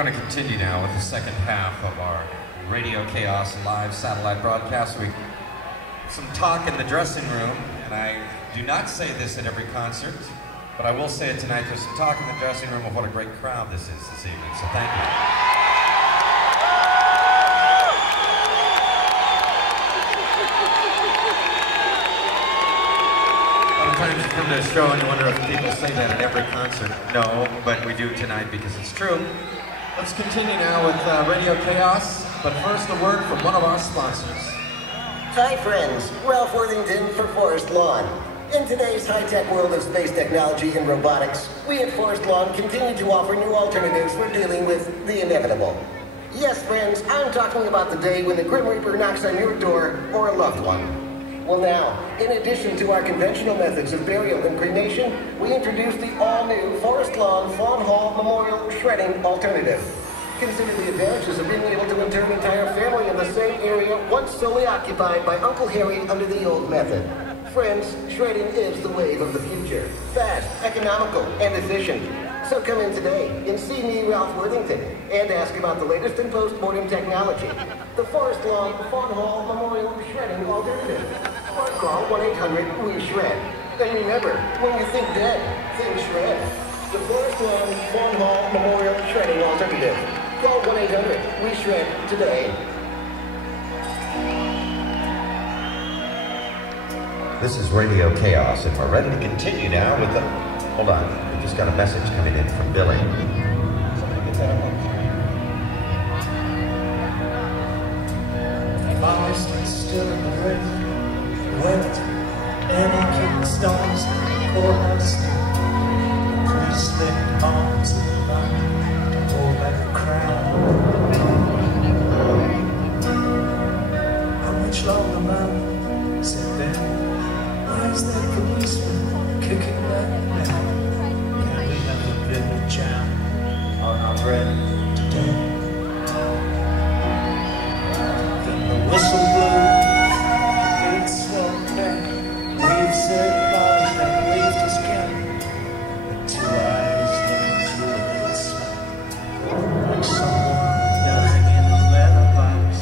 going to continue now with the second half of our Radio K.A.O.S. live satellite broadcast. Some talk in the dressing room, and I do not say this at every concert, but I will say it tonight. There's some talk in the dressing room of what a great crowd this is this evening, so thank you. Sometimes you come to a show and you wonder if people say that at every concert. No, but we do tonight because it's true. Let's continue now with Radio K.A.O.S., but first a word from one of our sponsors. Hi friends, Ralph Worthington for Forest Lawn. In today's high-tech world of space technology and robotics, we at Forest Lawn continue to offer new alternatives for dealing with the inevitable. Yes, friends, I'm talking about the day when the Grim Reaper knocks on your door or a loved one. Well now, in addition to our conventional methods of burial and cremation, we introduce the all-new Forest Lawn Fawn Hall Memorial Shredding Alternative. Consider the advantages of being able to inter an entire family in the same area once solely occupied by Uncle Harry under the old method. Friends, shredding is the wave of the future. Fast, economical, and efficient. So come in today and see me, Ralph Worthington, and ask about the latest in post-mortem technology. The Forest Lawn Fawn Hall Memorial Shredding Alternative. Or call 1-800-WE-SHRED. And remember, when you think dead, think shred. The Forest Lawn Fawn Hall Memorial Shredding Alternative. Call 1-800-WE-SHRED today. This is Radio K.A.O.S. and we're ready to continue now with the... Hold on, we just got a message coming in from Billy. Somebody get that up. My stick still in the rain, wet, and kicking stones, or my stick. Please lift arms in the light to hold like a crown. How much longer, man? Said Ben. Why is that policeman kicking that man? Can we have a bit of jam on our bread today? Then the whistle blew, the gates swung back. We've said lies that waved his gun, and two eyes looking through a little smoke, like someone dying in a letterbox.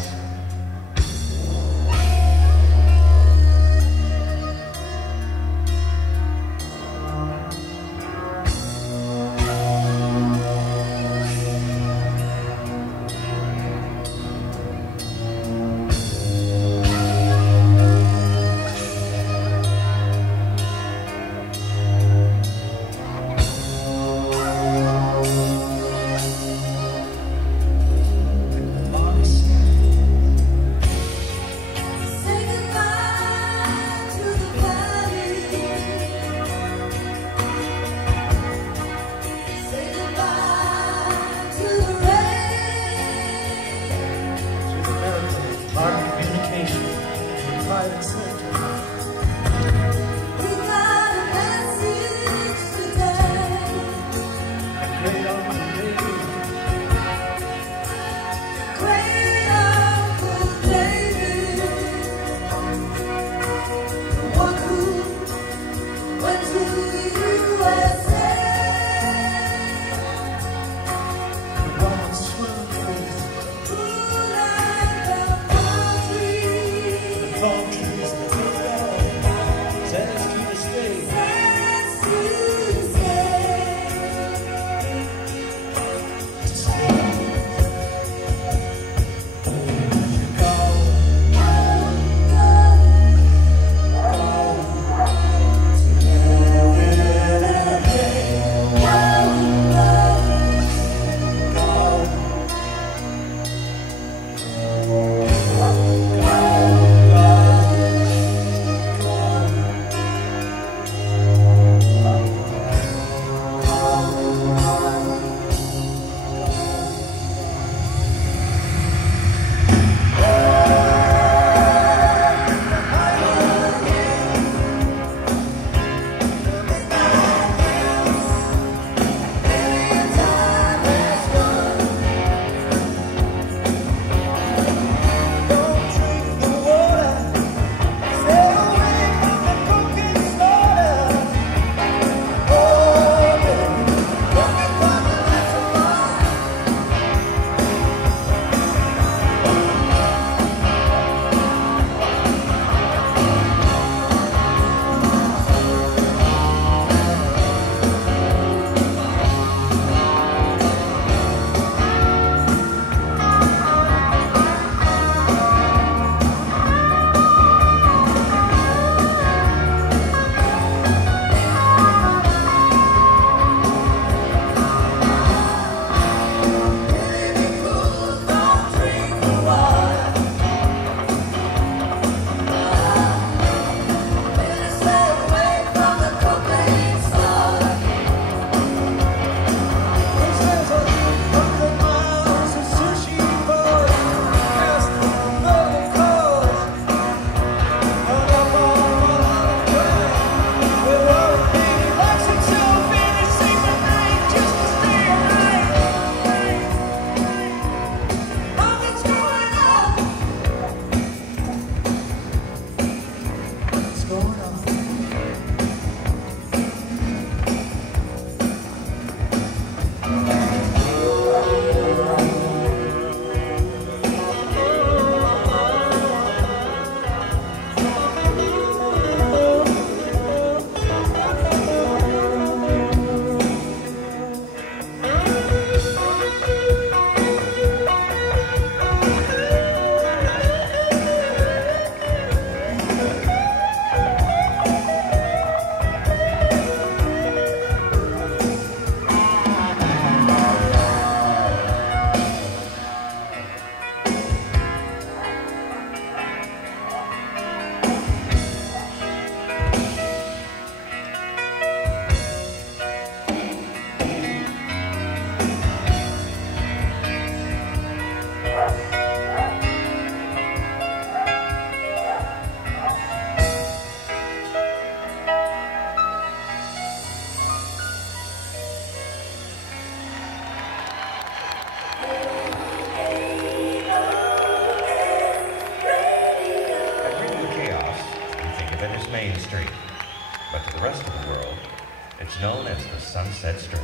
Main Street, but to the rest of the world, it's known as the Sunset Strip.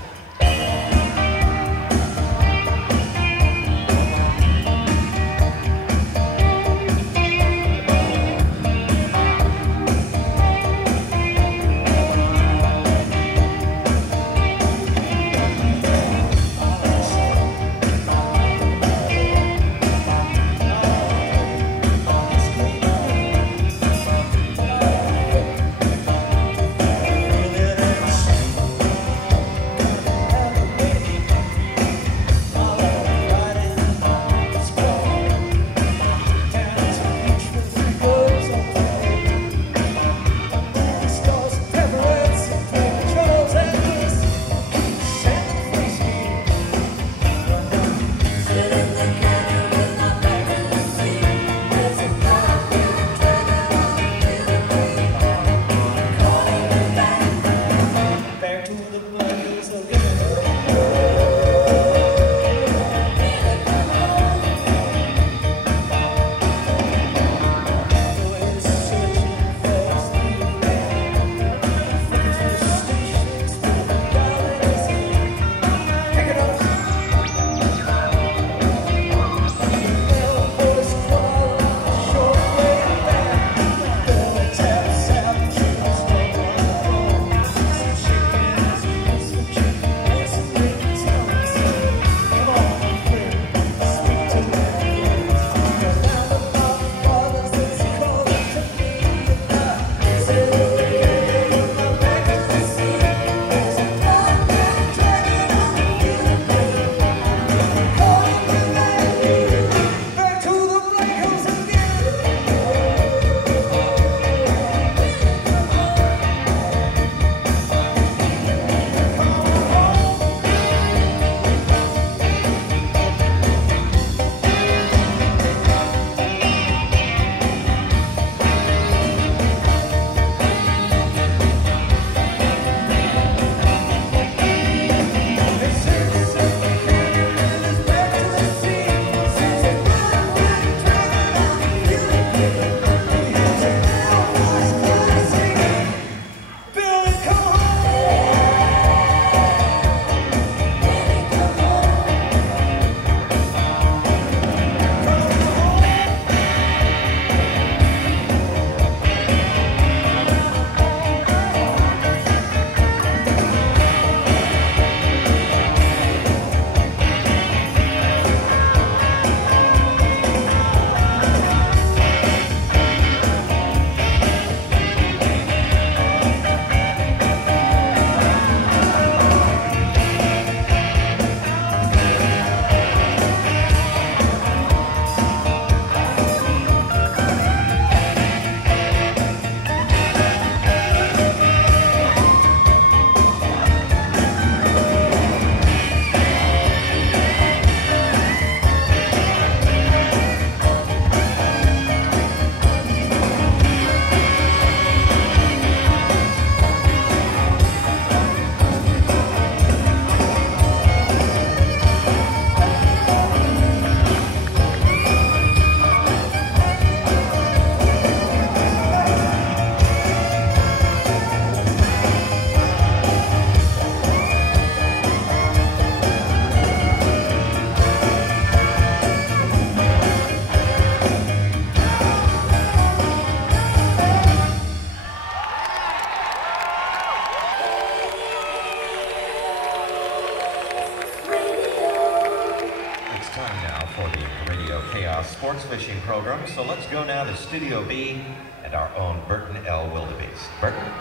K.A.O.S. sports fishing program. So let's go now to Studio B and our own Burton L. Wildebeest. Burton? Ladies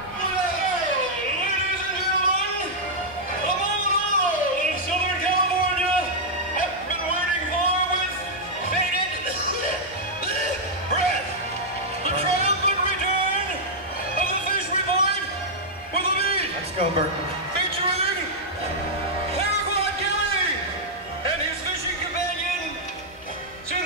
and gentlemen, above all in Southern California, have been waiting for with bated breath. The triumphant return of the fish report with a beat. Let's go, Burton. Featuring and his fishing companion, Susan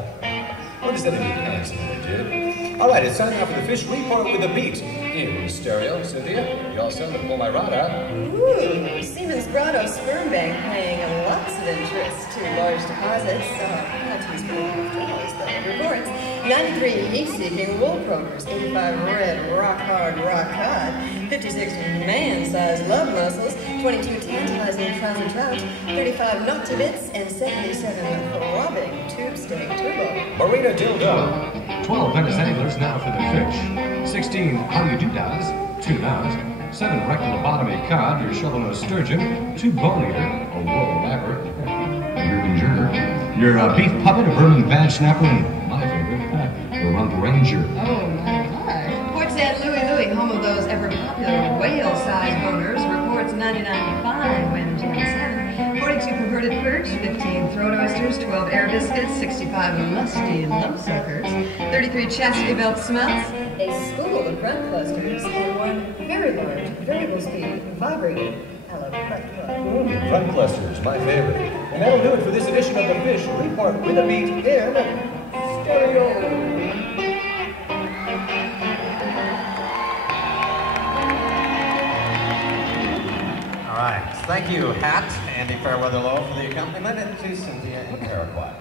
What does that even mean, Jim? All right, it's time now for the fish report with a beat. In stereo, Cynthia. You all set to pull my rod out? Ooh, Siemens Grotto Sperm Bank paying lots of interest to large deposits. Penalties for $100, though. Reports 93 heat-seeking wool brokers, 85 red rock-hard rock cod, 56 man-sized love mussels, 22 tantalizing trouser trout, 35 noctibits, and 77 throbbing tube steak turbo. Marina Dildo. 12 Venice anglers now for the fish. 16 how you do-das, tunas. 7 rectal lobotomy cod, your shovel-nosed sturgeon. 2 bone eater, a wool wrapper. Your beef puppet, a vermin bad snapper, and my favorite, the rump ranger. Oh my. Reports that Louie, home of those ever-popular whale-sized boners, reports 99.5 when Jim 7, 42 perverted perch, 15 throat oysters, 12 air biscuits, 65 lusty love suckers, 33 chastity belt smelts, a school of front clusters, and 1 very large variable speed vibrator. I love front clusters. Front clusters, my favorite. And that'll do it for this edition of the Fish Report with a beat in stereo. All right. Thank you, Hat, Andy Fairweather Low, for the accompaniment, and to Cynthia and Paraguay.